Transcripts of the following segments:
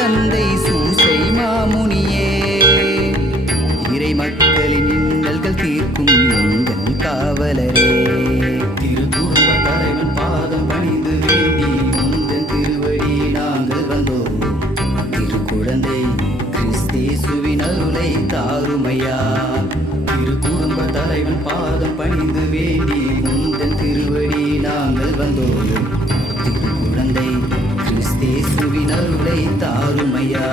தந்தை சூசை மாமுனியே, இறை மக்களின் இன்னல்கள் தீர்க்கும் எங்கள் காவலரே. திருக்குடும்ப தலைவன் பாதம் பணிந்து வேண்டி உந்தன் திருவடி நாங்கள் வந்தோம். திருக்குழந்தை கிறிஸ்தேசுவின் அருளை தாருமையா. திருக்குடும்ப தலைவன் பாதம் பணிந்து வேண்டி உந்தன் திருவடி நாங்கள் வந்தோம். திருக்குழந்தை கிறிஸ்தேசுவின் அருளை தாருமையா.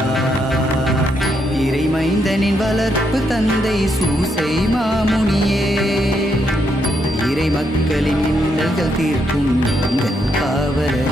இறைமைந்தனின் வளர்ப்பு தந்தை சூசை மாமுனியே, இறை மக்களின் இன்னல்கள் தீர்க்கும் எங்கள் காவலரே.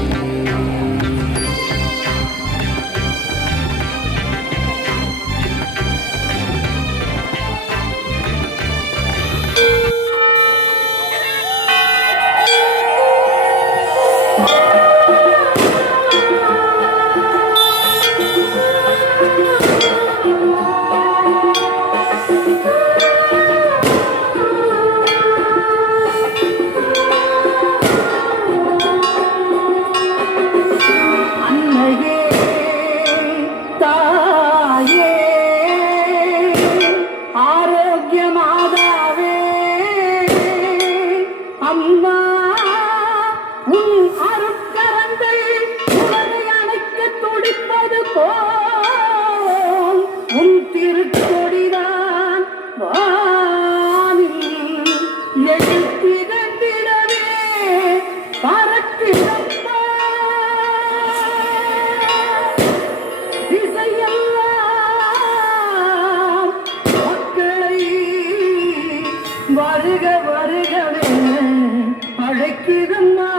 வருக வருகவே அழைக்கிறம்மா.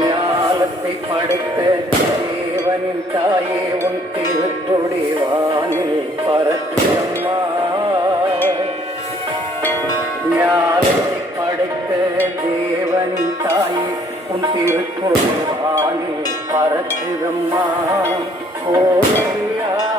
ஞானத்தை படைத்த தேவனின் தாயே உன் திருத்தொடி வானில் பரத்தியம்மா. ஞானத்தை படைத்த தேவனின் தாயே உன் திருக்கொடி வானில் பரத்தியம்மா. ஓ